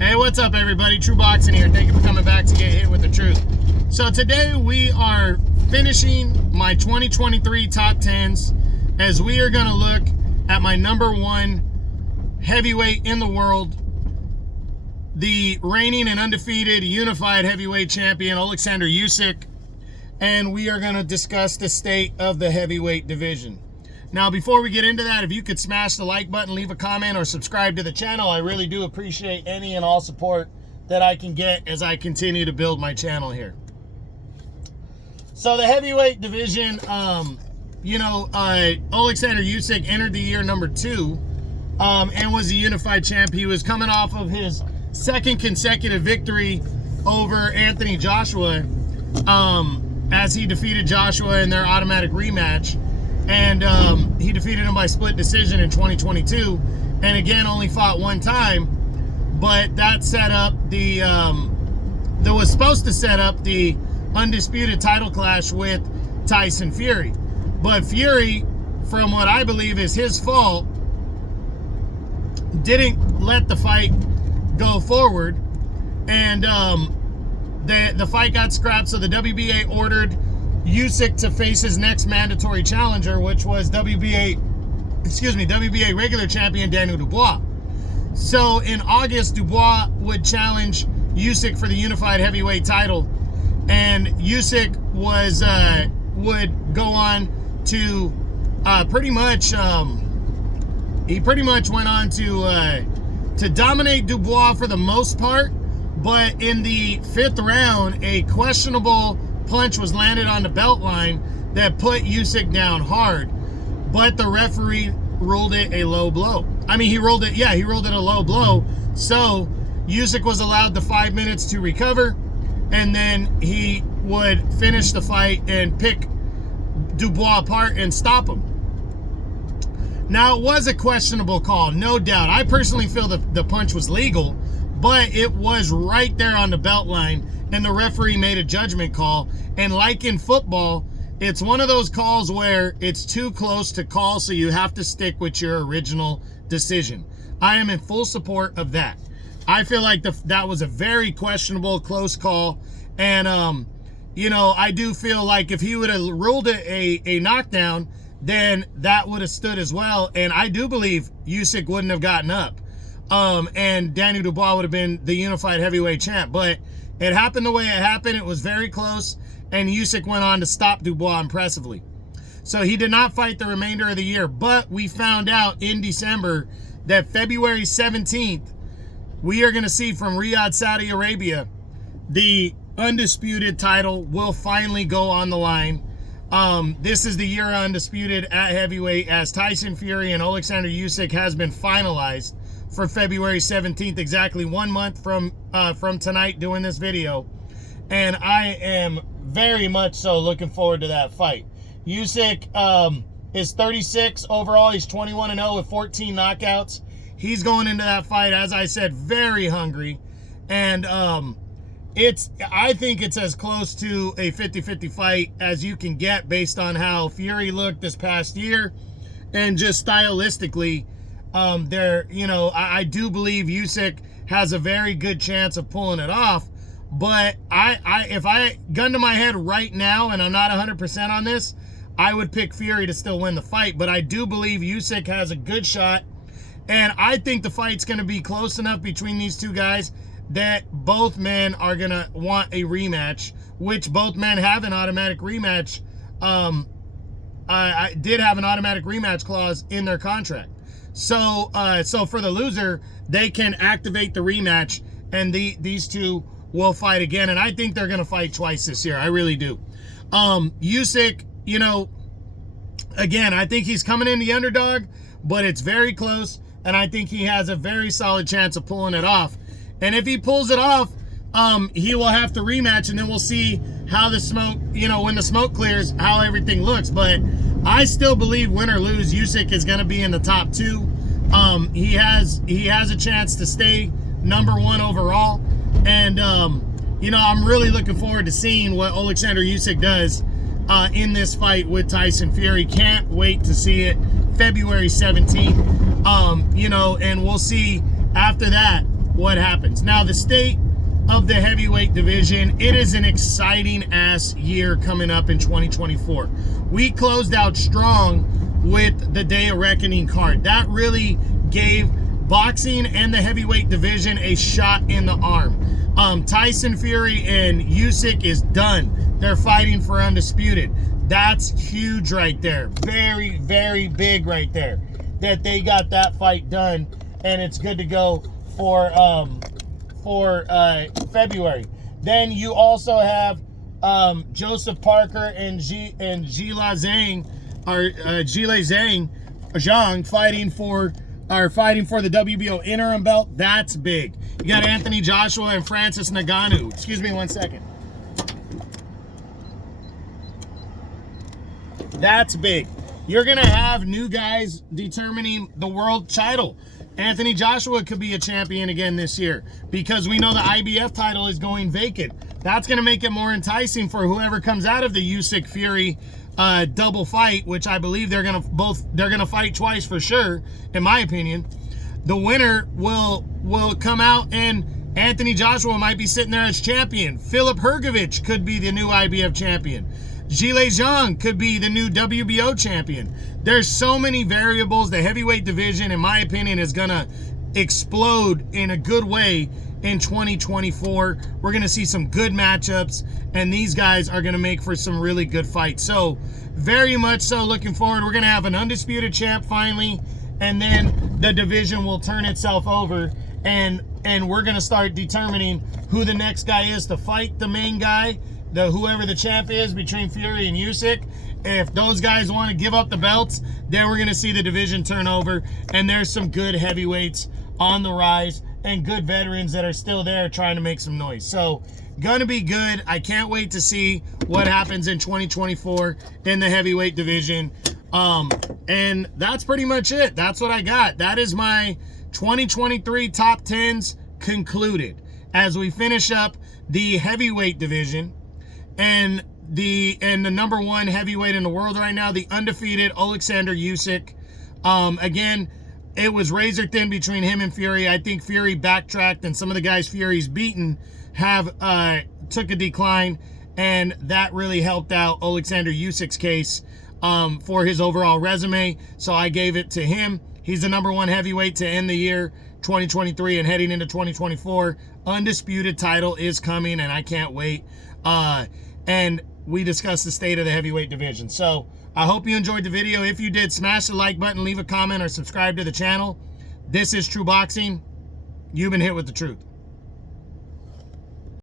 Hey, what's up, everybody? True Boxing here. Thank you for coming back to get hit with the truth. So today we are finishing my 2023 top 10s as we are going to look at my number one heavyweight in the world, the reigning and undefeated unified heavyweight champion, Oleksandr Usyk, and we are going to discuss the state of the heavyweight division. Now, before we get into that, if you could smash the like button, leave a comment, or subscribe to the channel, I really do appreciate any and all support that I can get as I continue to build my channel here. So the heavyweight division, Oleksandr Usyk entered the year number 2 and was a unified champ. He was coming off of his second consecutive victory over Anthony Joshua as he defeated Joshua in their automatic rematch. And he defeated him by split decision in 2022, and again only fought one time. But that set up that was supposed to set up the undisputed title clash with Tyson Fury. But Fury, from what I believe is his fault, didn't let the fight go forward, and the fight got scrapped. So the WBA ordered Usyk to face his next mandatory challenger, which was WBA regular champion Daniel Dubois. So in August, Dubois would challenge Usyk for the unified heavyweight title, and Usyk would go on to pretty much went on to dominate Dubois for the most part. But in the 5th round, a questionable punch was landed on the belt line that put Usyk down hard, but the referee ruled it a low blow. He ruled it a low blow. So Usyk was allowed the 5 minutes to recover, and then he would finish the fight and pick Dubois apart and stop him. Now, it was a questionable call, no doubt. I personally feel that the punch was legal, but it was right there on the belt line, and the referee made a judgment call. And like in football, it's one of those calls where it's too close to call, so you have to stick with your original decision. I am in full support of that. I feel like that was a very questionable, close call. And, I do feel like if he would have ruled it a knockdown, then that would have stood as well. And I do believe Usyk wouldn't have gotten up. And Daniel Dubois would have been the unified heavyweight champ. But it happened the way it happened. It was very close, and Usyk went on to stop Dubois impressively. So he did not fight the remainder of the year, but we found out in December that February 17th, we are going to see from Riyadh, Saudi Arabia, the undisputed title will finally go on the line. This is the year undisputed at heavyweight, as Tyson Fury and Oleksandr Usyk has been finalized for February 17th, exactly 1 month from tonight doing this video. And I am very much so looking forward to that fight. Usyk is 36 overall. He's 21-0 with 14 knockouts. He's going into that fight, as I said, very hungry. And I think it's as close to a 50-50 fight as you can get based on how Fury looked this past year, and just stylistically, I do believe Usyk has a very good chance of pulling it off. But if I gun to my head right now, and I'm not 100% on this, I would pick Fury to still win the fight. But I do believe Usyk has a good shot, and I think the fight's going to be close enough between these two guys that both men are going to want a rematch, which both men have an automatic rematch. I did have an automatic rematch clause in their contract. So for the loser, they can activate the rematch, and these two will fight again. And I think they're going to fight twice this year. I really do. Usyk, again, I think he's coming in the underdog, but it's very close, and I think he has a very solid chance of pulling it off. And if he pulls it off, he will have to rematch, and then we'll see how the smoke, when the smoke clears, how everything looks. But I still believe, win or lose, Usyk is going to be in the top 2. He has a chance to stay number 1 overall. And, I'm really looking forward to seeing what Oleksandr Usyk does in this fight with Tyson Fury. Can't wait to see it. February 17th. And we'll see after that what happens. Now, the state of the heavyweight division, it is an exciting ass year coming up in 2024. We closed out strong with the Day of Reckoning card. That really gave boxing and the heavyweight division a shot in the arm. Tyson Fury and Usyk is done. They're fighting for Undisputed. That's huge right there. Very, very big right there that they got that fight done, and it's good to go for February. Then you also have Joseph Parker and Zhila Zhang fighting for the WBO interim belt. That's big. You got Anthony Joshua and Francis Ngannou. Excuse me one second. That's big. You're going to have new guys determining the world title. Anthony Joshua could be a champion again this year because we know the IBF title is going vacant. That's going to make it more enticing for whoever comes out of the Usyk Fury double fight, which I believe they're going to fight twice for sure, in my opinion. The winner will come out, and Anthony Joshua might be sitting there as champion. Filip Hrgović could be the new IBF champion. Zhilei Zhang could be the new WBO champion. There's so many variables. The heavyweight division, in my opinion, is going to explode in a good way in 2024. We're going to see some good matchups, and these guys are going to make for some really good fights. So, very much so looking forward. We're going to have an undisputed champ finally, and then the division will turn itself over, and we're going to start determining who the next guy is to fight the main guy. Whoever the champ is between Fury and Usyk. If those guys want to give up the belts, then we're going to see the division turn over, and there's some good heavyweights on the rise and good veterans that are still there trying to make some noise. So, gonna be good. I can't wait to see what happens in 2024 in the heavyweight division. And that's pretty much it. That's what I got. That is my 2023 top 10s concluded as we finish up the heavyweight division. And the number one heavyweight in the world right now, the undefeated Oleksandr Usyk. Again, it was razor thin between him and Fury. I think Fury backtracked, and some of the guys Fury's beaten have took a decline, and that really helped out Oleksandr Usyk's case for his overall resume. So I gave it to him. He's the number one heavyweight to end the year 2023 and heading into 2024. Undisputed title is coming, and I can't wait. And we discussed the state of the heavyweight division. So I hope you enjoyed the video. If you did, smash the like button, leave a comment, or subscribe to the channel. This is True Boxing. You've been hit with the truth.